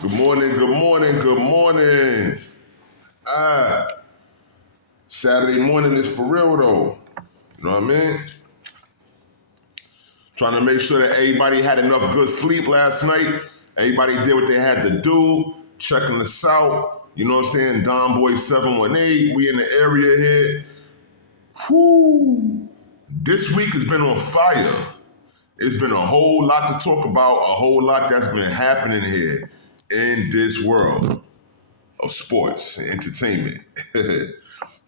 Good morning, good morning, good morning. Saturday morning is for real though. You know what I mean? Trying to make sure that everybody had enough good sleep last night. Everybody did what they had to do. Checking us out. You know what I'm saying? Don Boy 718. We in the area here. Whew. This week has been on fire. It's been a whole lot to talk about, a whole lot that's been happening here in this world of sports and entertainment.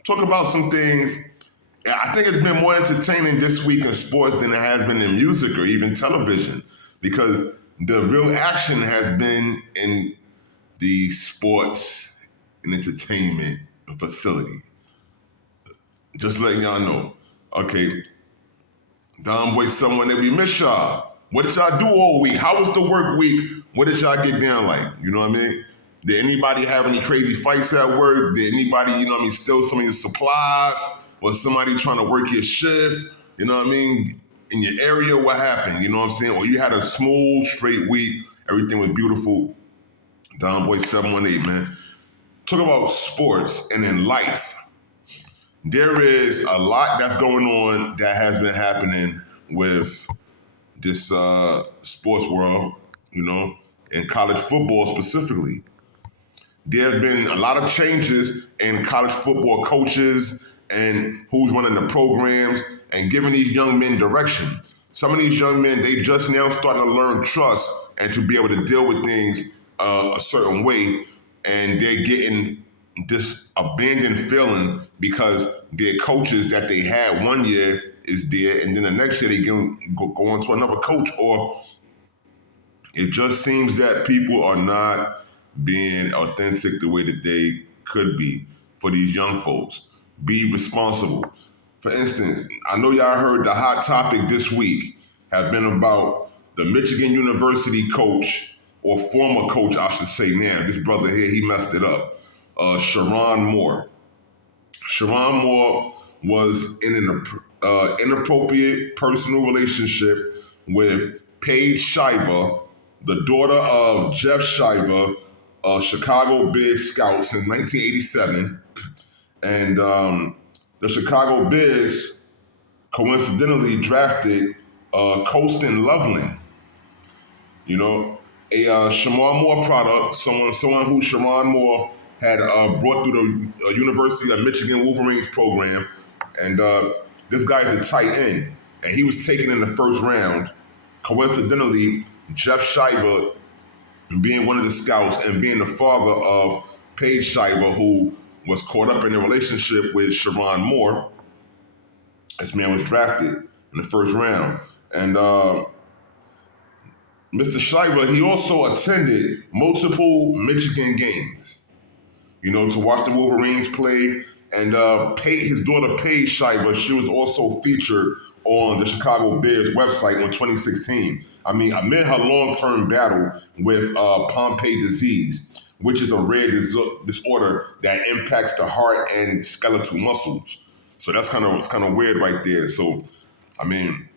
Talk about some things. I think it's been more entertaining this week in sports than it has been in music or even television, because the real action has been in the sports and entertainment facility. Just letting y'all know. Okay, Don Boy, someone that we miss y'all. What did y'all do all week? How was the work week? What did y'all get down like? You know what I mean? Did anybody have any crazy fights at work? Did anybody, you know what I mean, steal some of your supplies? Was somebody trying to work your shift? You know what I mean? In your area, what happened? You know what I'm saying? Or you had a smooth, straight week. Everything was beautiful. Don Boy 718, man. Talk about sports and in life. There is a lot that's going on that has been happening with this sports world, you know, and college football specifically. There have been a lot of changes in college football coaches and who's running the programs and giving these young men direction. Some of these young men, they just now starting to learn trust and to be able to deal with things a certain way, and they're getting this abandoned feeling because their coaches that they had one year is there, and then the next year they go on to another coach, or it just seems that people are not being authentic the way that they could be for these young folks. Be responsible. For instance, I know y'all heard the hot topic this week has been about the Michigan University coach, or former coach, I should say now. This brother here, he messed it up. Sherrone Moore. Sherrone Moore was in an inappropriate personal relationship with Paige Shiver, the daughter of Jeff Shiver, a Chicago Bears scout since 1987. And the Chicago Bears coincidentally drafted Colston Loveland, you know, a Sherrone Moore product, someone who Sherrone Moore had brought through the University of Michigan Wolverines program. And this guy's a tight end, and he was taken in the first round. Coincidentally, Jeff Shiver being one of the scouts and being the father of Paige Shiver, who was caught up in a relationship with Sherrone Moore. This man was drafted in the first round. And Mr. Shiver, he also attended multiple Michigan games, you know, to watch the Wolverines play. And his daughter, Paige Shiver, she was also featured on the Chicago Bears website in 2016. I mean, amid her long-term battle with Pompe disease, which is a rare disorder that impacts the heart and skeletal muscles. So that's kind of weird right there. So, I mean,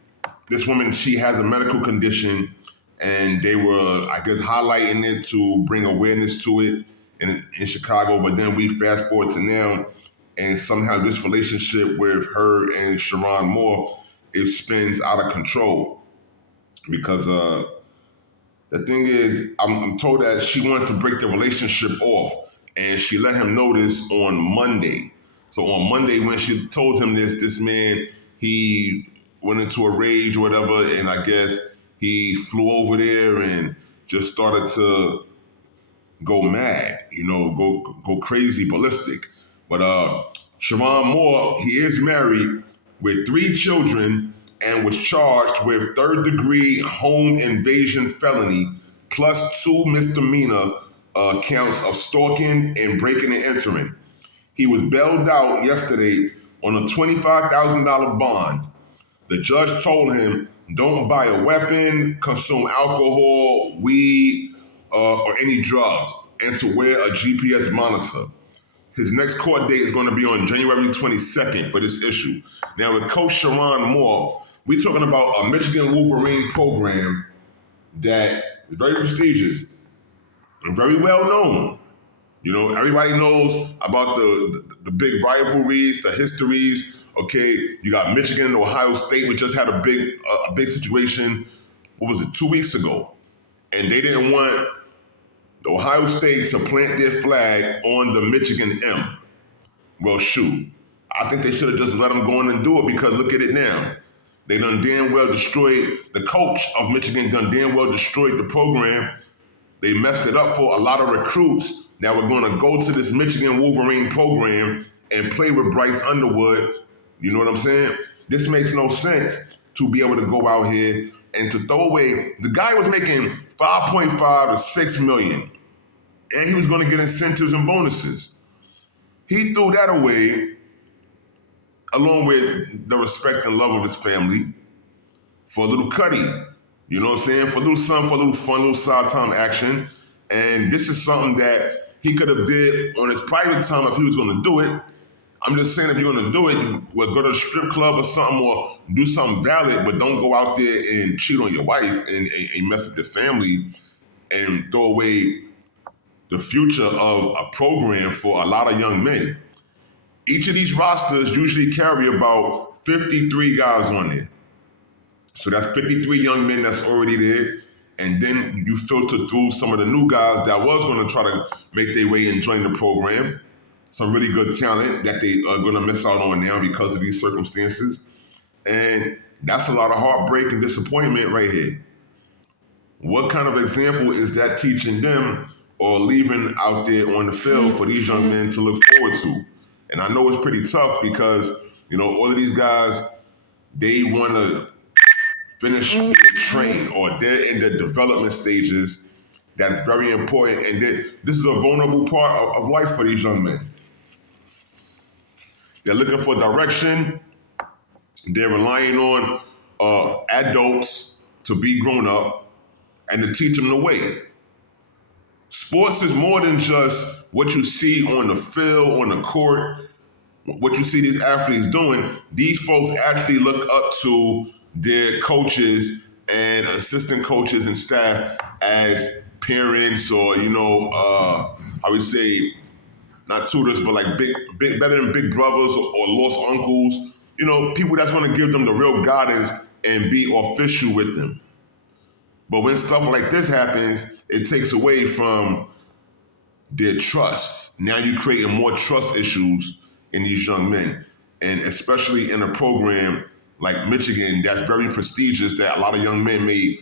this woman, she has a medical condition, and they were, I guess, highlighting it to bring awareness to it in Chicago. But then we fast forward to now, and somehow this relationship with her and Sherrone Moore, it spins out of control. Because the thing is, I'm told that she wanted to break the relationship off, and she let him know this on Monday. So on Monday, when she told him this man, he went into a rage or whatever, and I guess he flew over there and just started to go mad, you know, go crazy, ballistic. But Sherrone Moore, he is married with 3 children and was charged with third-degree home invasion felony plus 2 misdemeanor counts of stalking and breaking and entering. He was bailed out yesterday on a $25,000 bond. The judge told him, don't buy a weapon, consume alcohol, weed, or any drugs, and to wear a GPS monitor. His next court date is going to be on January 22nd for this issue. Now, with Coach Sherrone Moore, we're talking about a Michigan Wolverine program that is very prestigious. and very well known. You know, everybody knows about the big rivalries, the histories. Okay, you got Michigan and Ohio State, which just had a big situation. What was it, 2 weeks ago? And they didn't want Ohio State to plant their flag on the Michigan M. Well, shoot, I think they should have just let them go in and do it, because look at it now. They done damn well destroyed, the coach of Michigan done damn well destroyed the program. They messed it up for a lot of recruits that were going to go to this Michigan Wolverine program and play with Bryce Underwood. You know what I'm saying? This makes no sense to be able to go out here and to throw away. The guy was making 5.5 to 6 million, and he was going to get incentives and bonuses. He threw that away, along with the respect and love of his family, for a little cutty. You know what I'm saying? For a little something, for a little fun, little side time action. And this is something that he could have did on his private time if he was going to do it. I'm just saying, if you're going to do it, well, go to a strip club or something, or do something valid, but don't go out there and cheat on your wife and mess up your family and throw away the future of a program for a lot of young men. Each of these rosters usually carry about 53 guys on there. So that's 53 young men that's already there. And then you filter through some of the new guys that was going to try to make their way and join the program. Some really good talent that they are going to miss out on now because of these circumstances. And that's a lot of heartbreak and disappointment right here. What kind of example is that teaching them or leaving out there on the field for these young men to look forward to? And I know it's pretty tough because, you know, all of these guys, they want to finish their train, or they're in the development stages. That is very important. And this is a vulnerable part of life for these young men. They're looking for direction. They're relying on adults to be grown up and to teach them the way. Sports is more than just what you see on the field, on the court, what you see these athletes doing. These folks actually look up to their coaches and assistant coaches and staff as parents, or, you know, I would say, not tutors, but like big, better than big brothers or lost uncles. You know, people that's going to give them the real guidance and be official with them. But when stuff like this happens, it takes away from their trust. Now you're creating more trust issues in these young men. And especially in a program like Michigan that's very prestigious, that a lot of young men may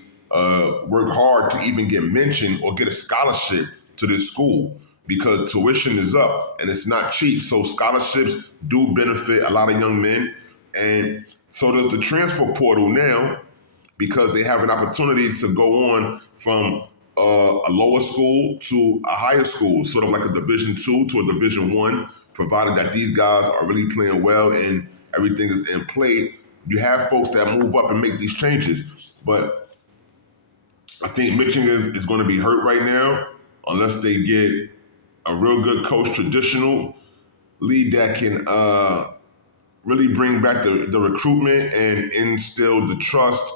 work hard to even get mentioned or get a scholarship to this school, because tuition is up and it's not cheap. So scholarships do benefit a lot of young men. And so does the transfer portal now, because they have an opportunity to go on from a lower school to a higher school, sort of like a Division II to a Division I, provided that these guys are really playing well and everything is in play. You have folks that move up and make these changes. But I think Michigan is going to be hurt right now unless they get a real good coach traditional lead that can really bring back the recruitment and instill the trust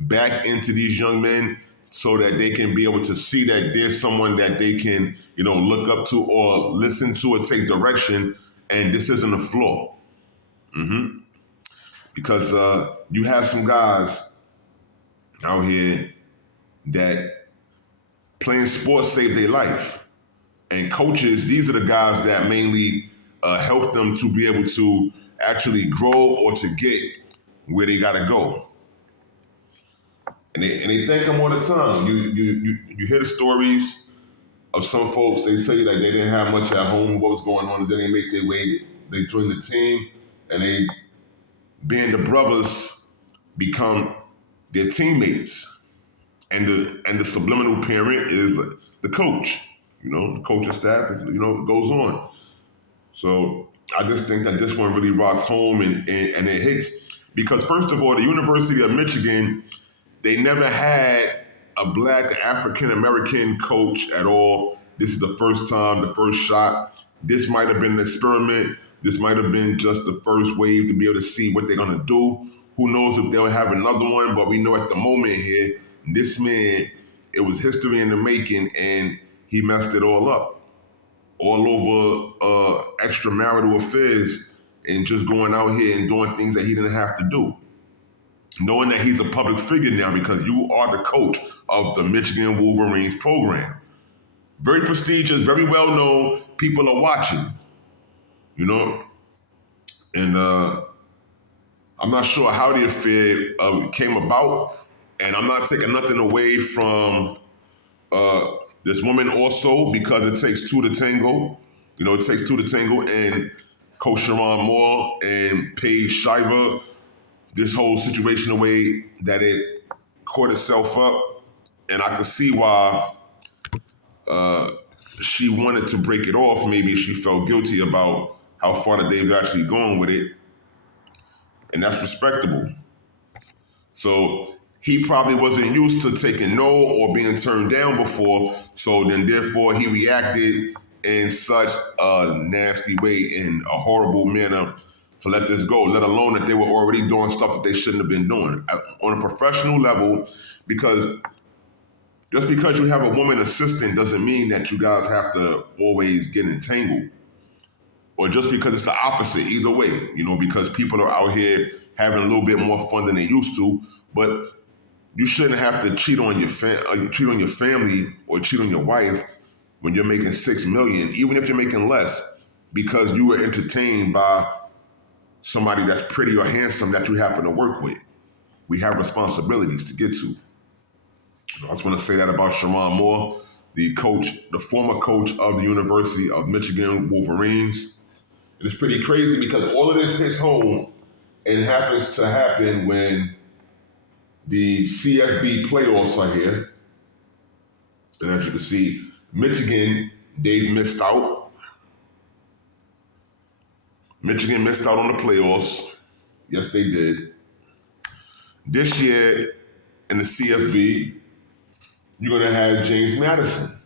back into these young men, so that they can be able to see that there's someone that they can, you know, look up to or listen to or take direction, and this isn't a flaw. Because you have some guys out here that playing sports saved their life. And coaches, these are the guys that mainly help them to be able to actually grow or to get where they gotta go. And they thank them all the time. You hear the stories of some folks. They say that they didn't have much at home, what was going on, and then they make their way. They join the team, and they, being the brothers, become their teammates. And the subliminal parent is the coach. You know, the coaching staff is, you know, goes on. So I just think that this one really rocks home and it hits. Because first of all, the University of Michigan, they never had a black African-American coach at all. This is the first time, the first shot. This might have been an experiment. This might have been just the first wave to be able to see what they're gonna do. Who knows if they'll have another one, but we know at the moment here, this man, it was history in the making, and he messed it all up, all over extramarital affairs and just going out here and doing things that he didn't have to do. Knowing that he's a public figure now because you are the coach of the Michigan Wolverines program. Very prestigious, very well known. People are watching, you know? And I'm not sure how the affair came about, and I'm not taking nothing away from this woman also because it takes two to tango. You know, it takes two to tango, and Coach Sherrone Moore and Paige Shiver, this whole situation, the way that it caught itself up, and I could see why she wanted to break it off. Maybe she felt guilty about how far that they've actually gone with it, and that's respectable. So he probably wasn't used to taking no or being turned down before, so then therefore he reacted in such a nasty way, in a horrible manner to let this go, let alone that they were already doing stuff that they shouldn't have been doing on a professional level, because just because you have a woman assistant doesn't mean that you guys have to always get entangled. Or just because it's the opposite, either way, you know, because people are out here having a little bit more fun than they used to, but you shouldn't have to cheat on your family or cheat on your wife when you're making $6 million, even if you're making less, because you were entertained by somebody that's pretty or handsome that you happen to work with. We have responsibilities to get to. I just want to say that about Sherrone Moore, the former coach of the University of Michigan Wolverines. It's pretty crazy because all of this hits home and happens to happen when the CFB playoffs are here. And as you can see, Michigan, they've missed out. Michigan missed out on the playoffs. Yes, they did. This year in the CFB, you're going to have James Madison.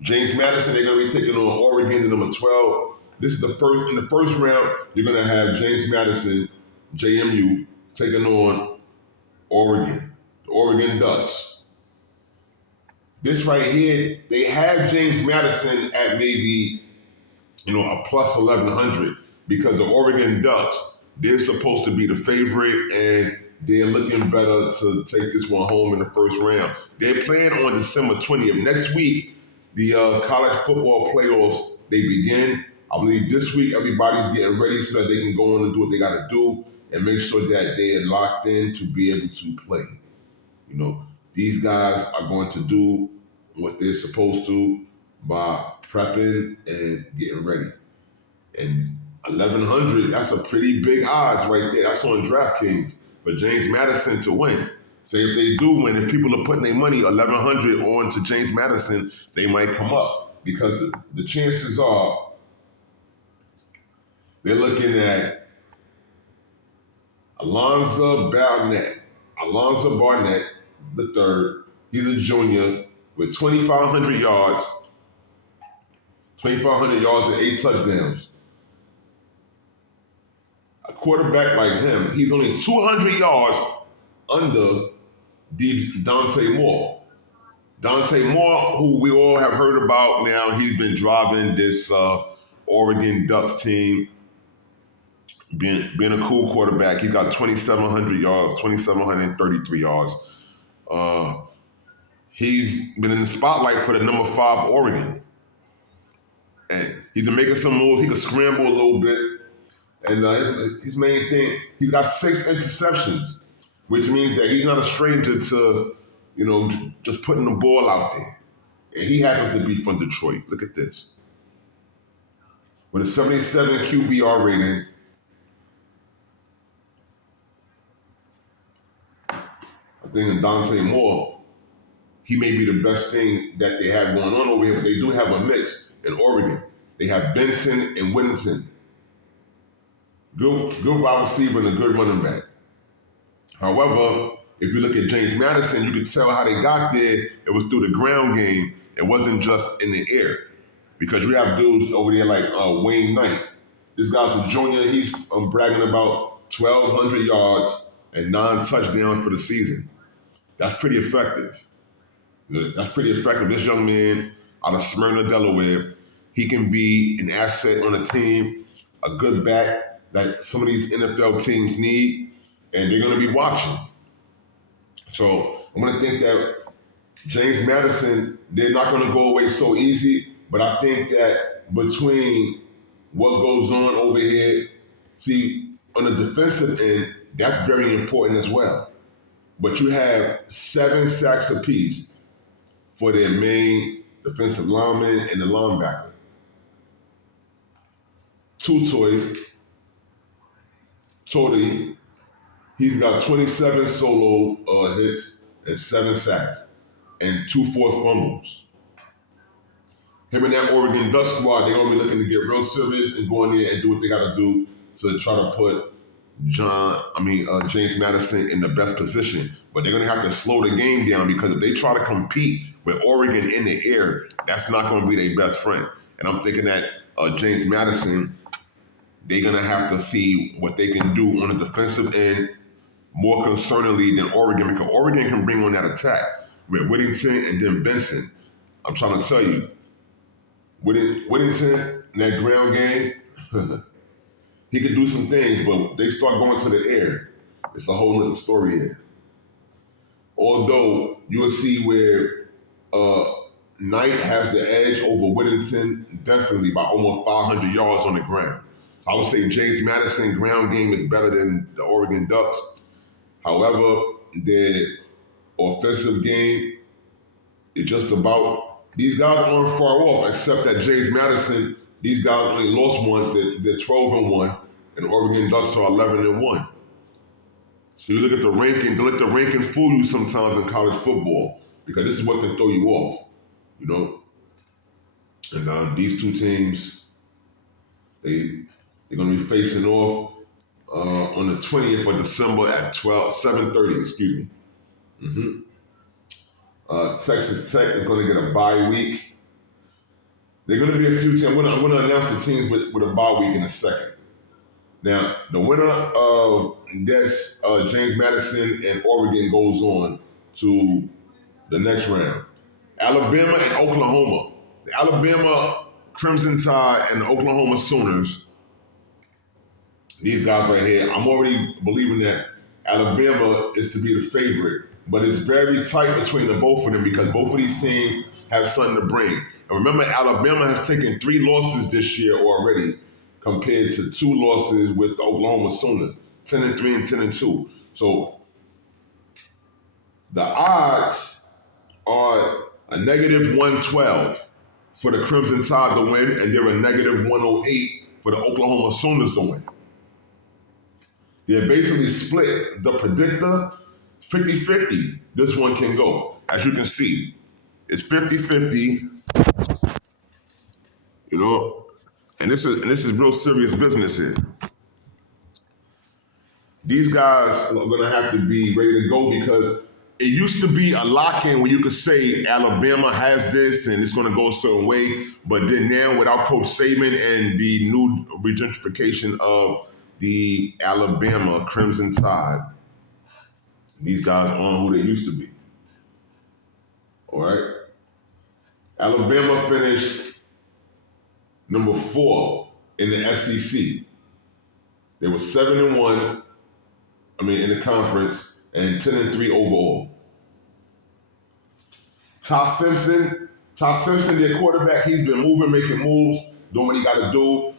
James Madison, they're going to be taking on Oregon at number 12. This is in the first round, you're going to have James Madison, JMU, taking on Oregon, the Oregon Ducks. This right here, they have James Madison at maybe, a plus 1,100 because the Oregon Ducks, they're supposed to be the favorite and they're looking better to take this one home in the first round. They're playing on December 20th. Next week, the college football playoffs, they begin. I believe this week everybody's getting ready so that they can go on and do what they got to do and make sure that they are locked in to be able to play. These guys are going to do what they're supposed to by prepping and getting ready. And 1,100, that's a pretty big odds right there. That's on DraftKings for James Madison to win. So if they do win, if people are putting their money 1,100 on to James Madison, they might come up because the chances are they're looking at Alonzo Barnett the third. He's a junior with 2,500 yards, and 8 touchdowns. A quarterback like him, he's only 200 yards under Dante Moore. Dante Moore, who we all have heard about now, he's been driving this Oregon Ducks team, being a cool quarterback. He got 2,700 yards, 2,733 yards. He's been in the spotlight for the number 5 Oregon. And he's been making some moves. He could scramble a little bit. And his main thing, he's got 6 interceptions, which means that he's not a stranger to, just putting the ball out there. And he happens to be from Detroit. Look at this. With a 77 QBR rating, I think Dante Moore, he may be the best thing that they have going on over here, but they do have a mix in Oregon. They have Benson and Whittington. Good wide receiver and a good running back. However, if you look at James Madison, you can tell how they got there. It was through the ground game. It wasn't just in the air. Because you have dudes over there like Wayne Knight. This guy's a junior. He's bragging about 1,200 yards and 9 touchdowns for the season. That's pretty effective. That's pretty effective. This young man out of Smyrna, Delaware, he can be an asset on a team, a good back that some of these NFL teams need, and they're going to be watching. So I'm going to think that James Madison, they're not going to go away so easy, but I think that between what goes on over here, see, on the defensive end, that's very important as well. But you have 7 sacks apiece for their main defensive lineman and the linebacker. Tory, he's got 27 solo hits and 7 sacks and 2 forced fumbles. Him and that Oregon Duck squad, they're going to be looking to get real serious and go in there and do what they got to do to try to put James Madison in the best position. But they're going to have to slow the game down because if they try to compete with Oregon in the air, that's not going to be their best friend. And I'm thinking that James Madison, they're going to have to see what they can do on the defensive end more concerningly than Oregon, because Oregon can bring on that attack with Whittington and then Benson. I'm trying to tell you, Whittington in that ground game, he could do some things, but they start going to the air. It's a whole other story here. Although you will see where Knight has the edge over Whittington definitely by almost 500 yards on the ground. So I would say James Madison ground game is better than the Oregon Ducks. However, their offensive game is just about, these guys aren't far off, except that James Madison, these guys only lost one, they're 12-1, and the Oregon Ducks are 11-1. So you look at the ranking, don't let the ranking fool you sometimes in college football, because this is what can throw you off, you know? And these two teams, they're going to be facing off on the 20th of December at 7:30, excuse me. Texas Tech is going to get a bye week. There are going to be a few teams. I'm going to announce the teams with a bye week in a second. Now, the winner of this, James Madison and Oregon, goes on to the next round. Alabama and Oklahoma. The Alabama Crimson Tide and the Oklahoma Sooners. These guys right here, I'm already believing that Alabama is to be the favorite, but it's very tight between the both of them because both of these teams have something to bring. And remember, Alabama has taken 3 losses this year already compared to 2 losses with the Oklahoma Sooners, 10-3 and 10-2. So the odds are a -112 for the Crimson Tide to win, and they're a -108 for the Oklahoma Sooners to win. They're basically split. The predictor, 50-50, this one can go. As you can see, it's 50-50, you know, and this is real serious business here. These guys are going to have to be ready to go because it used to be a lock-in where you could say Alabama has this and it's going to go a certain way, but then now without Coach Saban and the new regentrification of the Alabama Crimson Tide, these guys aren't who they used to be. All right? Alabama finished number 4 in the SEC. They were 7-1, in the conference, and 10-3 overall. Todd Simpson, their quarterback, he's been moving, making moves, doing what he got to do.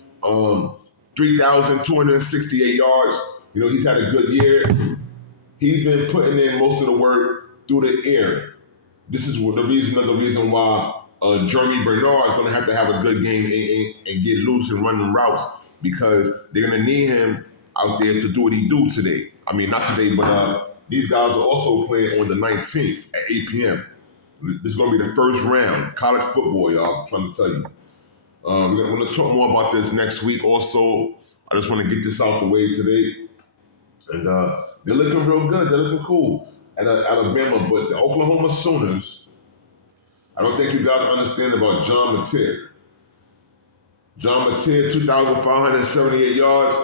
3,268 yards. You know, he's had a good year. He's been putting in most of the work through the air. This is another reason why Jeremy Bernard is going to have a good game and get loose and run them routes because they're going to need him out there to do what he do today. Not today, but these guys are also playing on the 19th at 8 p.m. This is going to be the first round, college football, y'all, I'm trying to tell you. We're going to talk more about this next week also. I just want to get this out the way today. And they're looking real good. They're looking cool at Alabama. But the Oklahoma Sooners, I don't think you guys understand about John Mateer. John Mateer, 2,578 yards,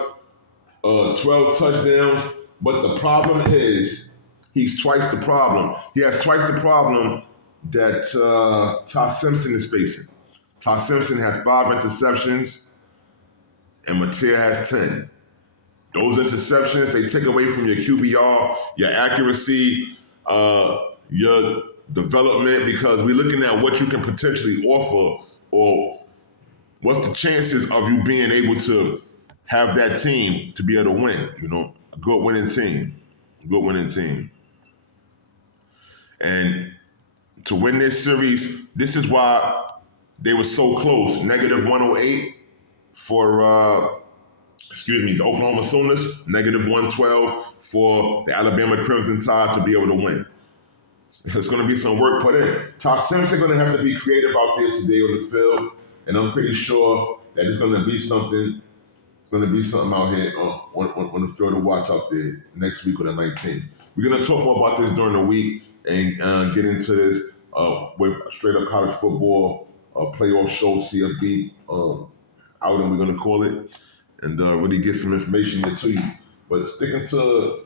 12 touchdowns. But the problem is he's twice the problem. He has twice the problem that Todd Simpson is facing. Todd Simpson has 5 interceptions, and Mateer has 10. Those interceptions, they take away from your QBR, your accuracy, your development, because we're looking at what you can potentially offer, or what's the chances of you being able to have that team to be able to win, a good winning team. Good winning team. And to win this series, this is why they were so close. Negative 108 for the Oklahoma Sooners, negative 112 for the Alabama Crimson Tide to be able to win. There's going to be some work put in. Todd Simpson going to have to be creative out there today on the field, and I'm pretty sure that it's going to be something. It's going to be something out here on the field to watch out there next week on the 19th. We're going to talk more about this during the week and get into this with straight up college football playoff show, CFB outing, we're going to call it, and really get some information there to you. But sticking to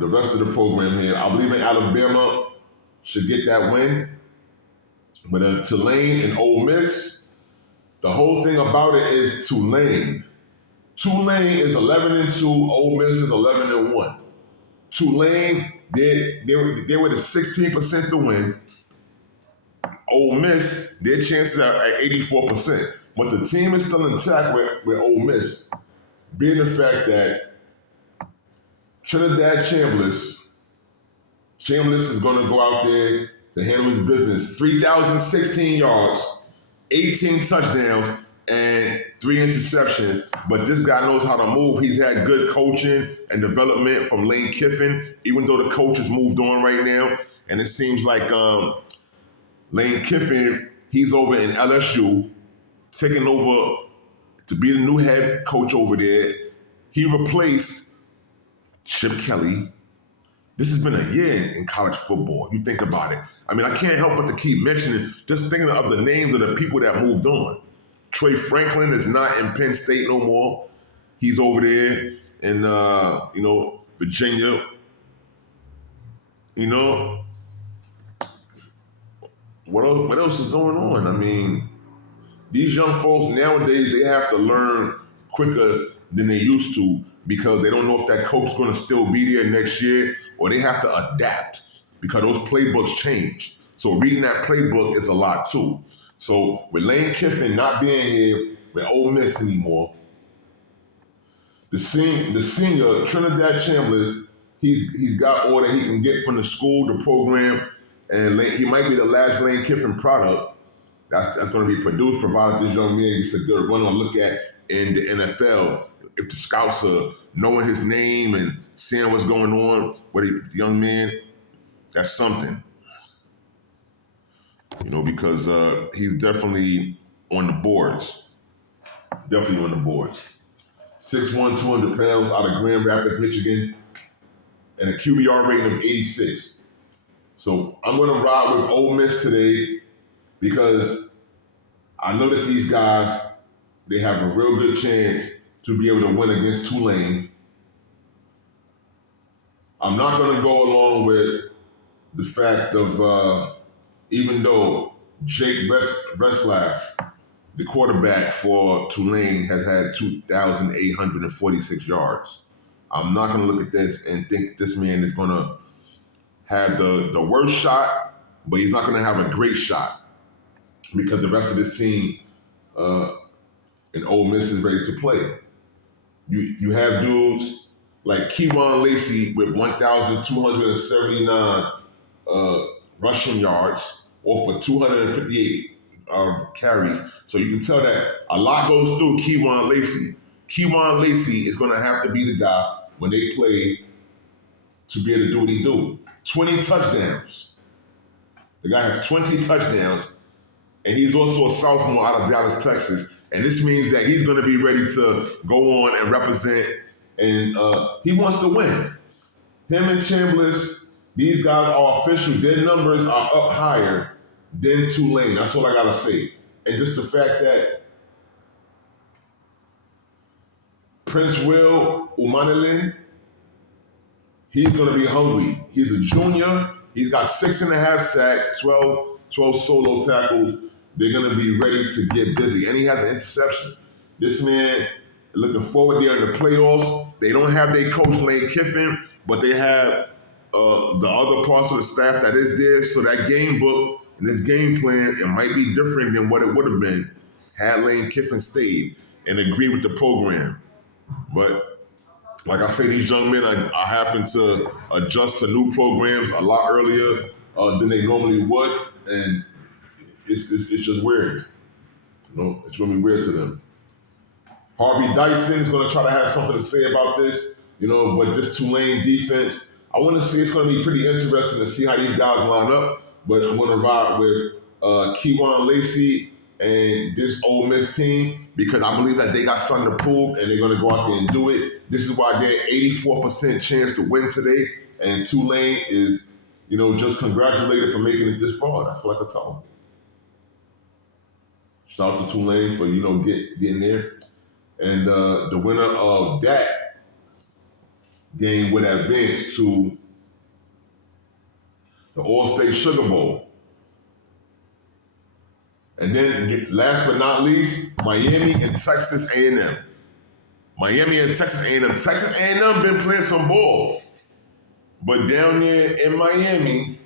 the rest of the program here, I believe in Alabama should get that win. But Tulane and Ole Miss, the whole thing about it is Tulane. Tulane is 11-2. Ole Miss is 11-1. Tulane, they were the 16% to win. Ole Miss, their chances are at 84%. But the team is still intact with Ole Miss, being the fact that Trinidad Chambliss is going to go out there to handle his business. 3,016 yards, 18 touchdowns, and 3 interceptions. But this guy knows how to move. He's had good coaching and development from Lane Kiffin, even though the coach has moved on right now. And it seems like Lane Kiffin, he's over in LSU, taking over to be the new head coach over there. He replaced Chip Kelly. This has been a year in college football. You think about it. I mean, I can't help but to keep mentioning, just thinking of the names of the people that moved on. Trey Franklin is not in Penn State no more. He's over there in, Virginia. What else is going on? I mean, these young folks nowadays, they have to learn quicker than they used to, because they don't know if that coach is going to still be there next year, or they have to adapt because those playbooks change. So reading that playbook is a lot too. So with Lane Kiffin not being here with Ole Miss anymore, the senior Trinidad Chambliss, he's got all that he can get from the school, the program, and he might be the last Lane Kiffin product that's going to be produced, provided this young man gets a good run on look at in the NFL. If the scouts are knowing his name and seeing what's going on with the young man, that's something. Because he's definitely on the boards. Definitely on the boards. 6'1", 200 pounds, out of Grand Rapids, Michigan, and a QBR rating of 86. So I'm going to ride with Ole Miss today, because I know that these guys, they have a real good chance to be able to win against Tulane. I'm not going to go along with the fact of, even though Jake Breslav, the quarterback for Tulane, has had 2,846 yards. I'm not going to look at this and think this man is going to have the worst shot, but he's not going to have a great shot, because the rest of this team in Ole Miss is ready to play. You have dudes like Keywan Lacey with 1,279 rushing yards, or for 258 carries. So you can tell that a lot goes through Keywan Lacey. Keywan Lacey is going to have to be the guy when they play to be able to do what he do. 20 touchdowns. The guy has 20 touchdowns, and he's also a sophomore out of Dallas, Texas. And this means that he's going to be ready to go on and represent, and he wants to win. Him and Chambliss, these guys are official. Their numbers are up higher than Tulane. That's all I got to say. And just the fact that Prince Will Umanilin, he's going to be hungry. He's a junior. He's got 6.5 sacks, 12 solo tackles. They're going to be ready to get busy. And he has an interception. This man, looking forward there in the playoffs. They don't have their coach, Lane Kiffin, but they have the other parts of the staff that is there. So that game book and this game plan, it might be different than what it would have been had Lane Kiffin stayed and agreed with the program. But like I say, these young men are having to adjust to new programs a lot earlier than they normally would, and it's just weird. It's going to be weird to them. Harvey Dyson's going to try to have something to say about this, but this Tulane defense, I want to see, it's going to be pretty interesting to see how these guys line up, but I'm going to ride with Keywan Lacey and this Ole Miss team because I believe that they got something to prove and they're going to go out there and do it. This is why they're 84% chance to win today, and Tulane is, just congratulated for making it this far. That's what I can tell them. Shout out to Tulane for, getting there. And the winner of that game would advance to the All-State Sugar Bowl. And then, last but not least, Miami and Texas A&M. Miami and Texas A&M. Texas A&M been playing some ball. But down there in Miami,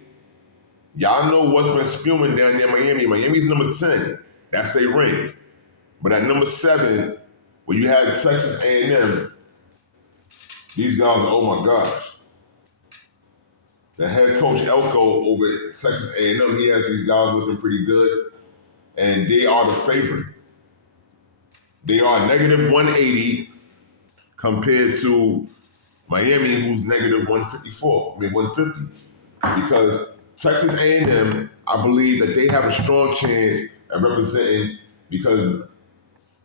y'all know what's been spewing down there in Miami. Miami's number 10. That's their rank. But at number 7, where you have Texas A&M, these guys are, oh my gosh. The head coach Elko over at Texas A&M, he has these guys looking pretty good. And they are the favorite. They are negative 180 compared to Miami, who's negative 150. Because Texas A&M, I believe that they have a strong chance at representing because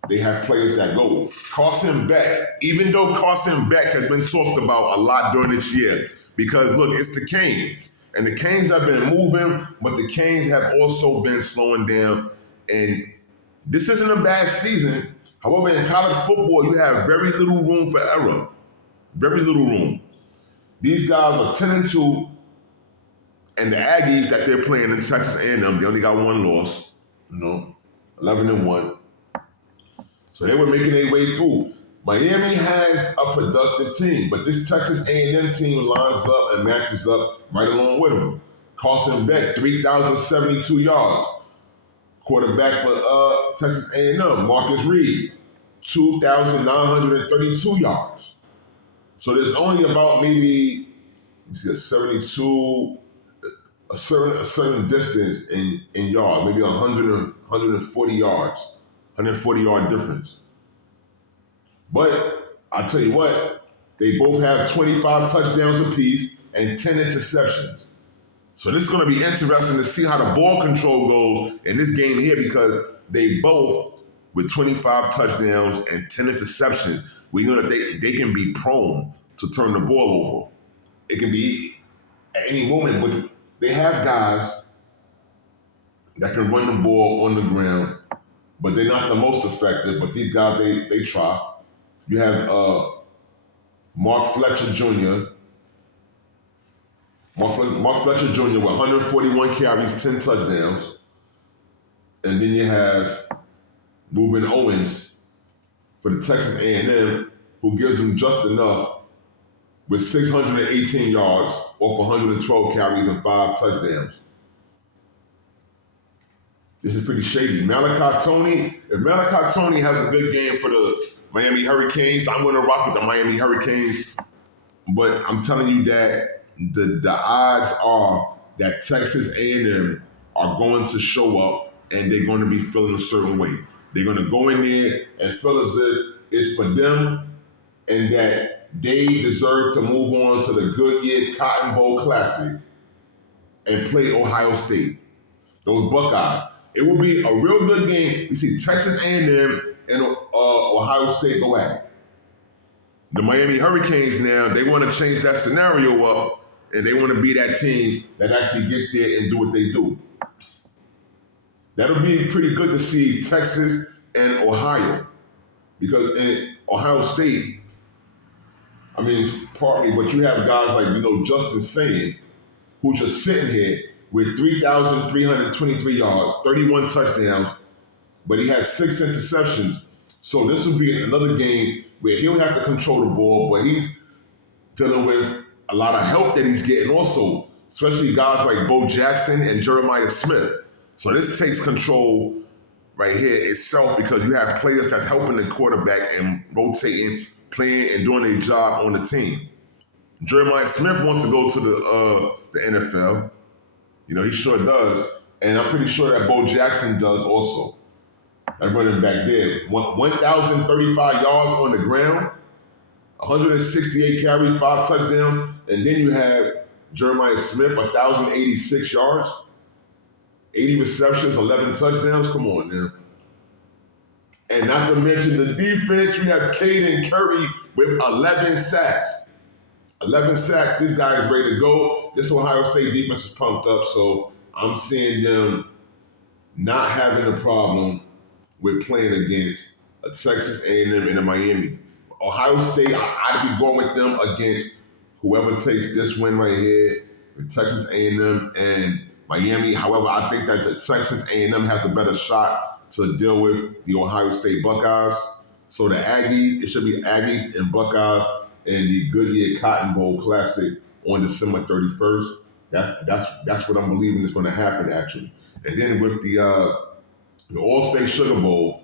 they have players that go. Carson Beck, even though Carson Beck has been talked about a lot during this year, because look, it's the Canes. And the Canes have been moving, but the Canes have also been slowing down. And this isn't a bad season. However, in college football, you have very little room for error. Very little room. These guys are 10-2, and the Aggies that they're playing in Texas A&M, they only got one loss. 11-1. So they were making their way through. Miami has a productive team, but this Texas A&M team lines up and matches up right along with them. Carson Beck, 3,072 yards. Quarterback for Texas A&M, Marcus Reed, 2,932 yards. So there's only about maybe, a certain distance in yards, maybe 140 yards, 140-yard difference. But I tell you what, they both have 25 touchdowns apiece and 10 interceptions. So this is going to be interesting to see how the ball control goes in this game here because they both, with 25 touchdowns and 10 interceptions, we know that they can be prone to turn the ball over. It can be at any moment, but they have guys that can run the ball on the ground, but they're not the most effective. But these guys, they try. You have Mark Fletcher Jr., Mark Fletcher Jr. with 141 carries, 10 touchdowns. And then you have Ruben Owens for the Texas A&M, who gives them just enough with 618 yards off 112 carries and 5 touchdowns. This is pretty shady. Malachi Tony, if Malachi Tony has a good game for the Miami Hurricanes, I'm going to rock with the Miami Hurricanes. But I'm telling you that the odds are that Texas A&M are going to show up and they're going to be feeling a certain way. They're going to go in there and feel as if it's for them and that they deserve to move on to the Goodyear Cotton Bowl Classic and play Ohio State. Those Buckeyes. It will be a real good game. You see Texas A&M and Ohio State go at it. The Miami Hurricanes now, they want to change that scenario up and they want to be that team that actually gets there and do what they do. That'll be pretty good to see Texas and Ohio. Because in Ohio State, I mean, partly, but you have guys like, Justin Sane, who's just sitting here with 3,323 yards, 31 touchdowns, but he has 6 interceptions. So this will be another game where he'll have to control the ball, but he's dealing with a lot of help that he's getting also, especially guys like Bo Jackson and Jeremiah Smith. So this takes control right here itself because you have players that's helping the quarterback and rotating, playing, and doing their job on the team. Jeremiah Smith wants to go to the NFL. You know, he sure does. And I'm pretty sure that Bo Jackson does also. That running back there. 1,035 yards on the ground, 168 carries, 5 touchdowns. And then you have Jeremiah Smith, 1,086 yards, 80 receptions, 11 touchdowns. Come on now. And not to mention the defense, you have Caden Curry with 11 sacks. 11 sacks, this guy is ready to go. This Ohio State defense is pumped up, so I'm seeing them not having a problem with playing against a Texas A&M and a Miami. Ohio State, I'd be going with them against whoever takes this win right here, with Texas A&M and Miami. However, I think that the Texas A&M has a better shot to deal with the Ohio State Buckeyes. So the Aggies, it should be Aggies and Buckeyes in the Goodyear Cotton Bowl Classic on December 31st. That's what I'm believing is going to happen actually. And then with the All-State Sugar Bowl,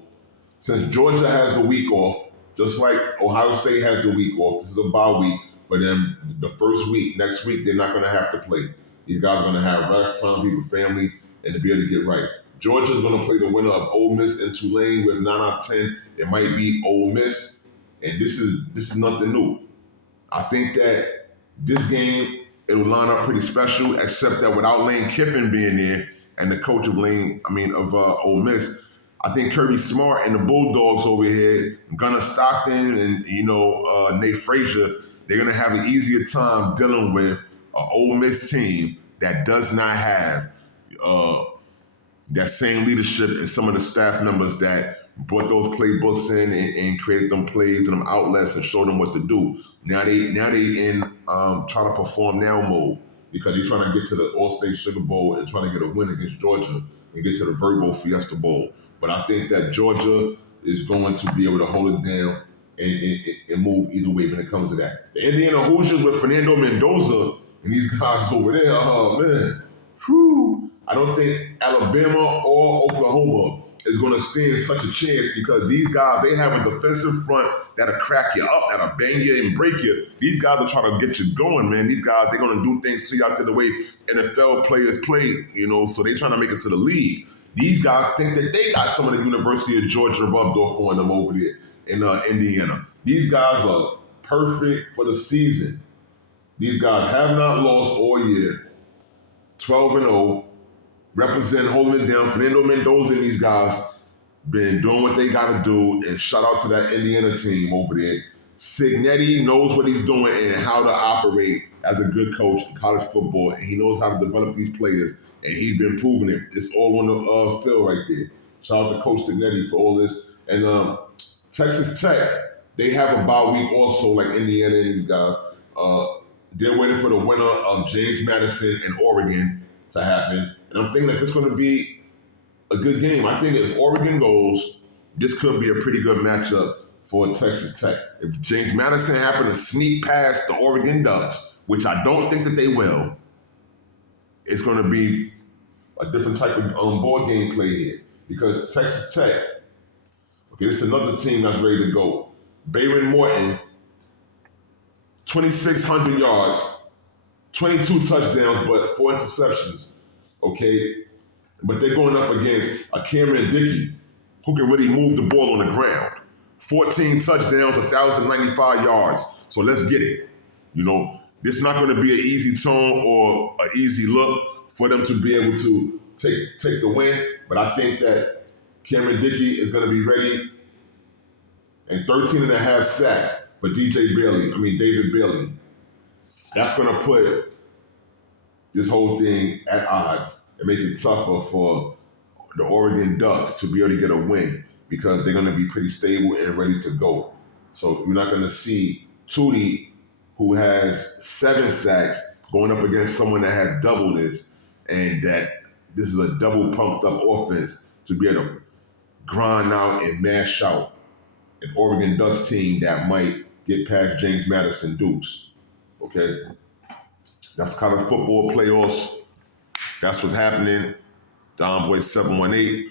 since Georgia has the week off, just like Ohio State has the week off, this is a bye week for them. The first week, next week, they're not going to have to play. These guys are going to have rest, time, people, family, and to be able to get right. Georgia's going to play the winner of Ole Miss and Tulane with 9 out of 10. It might be Ole Miss, and this is nothing new. I think that this game, it'll line up pretty special, except that without Lane Kiffin being there and the coach of Ole Miss, I think Kirby Smart and the Bulldogs over here, Gunnar Stockton and Nate Frazier, they're gonna have an easier time dealing with an Ole Miss team that does not have that same leadership and some of the staff members that brought those playbooks in and created them plays and them outlets and showed them what to do. Now they in trying to perform now mode because they're trying to get to the All-State Sugar Bowl and trying to get a win against Georgia and get to the Verbal Fiesta Bowl. But I think that Georgia is going to be able to hold it down and move either way when it comes to that. The Indiana Hoosiers with Fernando Mendoza and these guys over there, oh man, whew. I don't think Alabama or Oklahoma is going to stand such a chance because these guys, they have a defensive front that'll crack you up, that'll bang you and break you. These guys are trying to get you going, man. These guys, they're going to do things to you out there the way NFL players play, so they're trying to make it to the league. These guys think that they got some of the University of Georgia rubbed off on them over there in Indiana. These guys are perfect for the season. These guys have not lost all year, 12-0. Represent, holding it down. Fernando Mendoza and these guys been doing what they got to do. And shout out to that Indiana team over there. Signetti knows what he's doing and how to operate as a good coach in college football. And he knows how to develop these players. And he's been proving it. It's all on the field right there. Shout out to Coach Signetti for all this. And Texas Tech, they have a bye week also like Indiana and these guys. They're waiting for the winner of James Madison and Oregon to happen. And I'm thinking that this is going to be a good game. I think if Oregon goes, this could be a pretty good matchup for Texas Tech. If James Madison happen to sneak past the Oregon Ducks, which I don't think that they will, it's going to be a different type of board game play here. Because Texas Tech, okay, this is another team that's ready to go. Bayron Morton, 2,600 yards, 22 touchdowns, but 4 interceptions. Okay, but they're going up against a Cameron Dickey who can really move the ball on the ground. 14 touchdowns, 1,095 yards. So let's get it. This is not going to be an easy tone or an easy look for them to be able to take the win. But I think that Cameron Dickey is going to be ready. And 13 and a half sacks for David Bailey. That's going to put this whole thing at odds and make it tougher for the Oregon Ducks to be able to get a win because they're going to be pretty stable and ready to go. So you're not going to see Tootie, who has 7 sacks, going up against someone that has double this, and that this is a double pumped up offense to be able to grind out and mash out an Oregon Ducks team that might get past James Madison Dukes. Okay? That's college football playoffs. That's what's happening. Don Boy 718.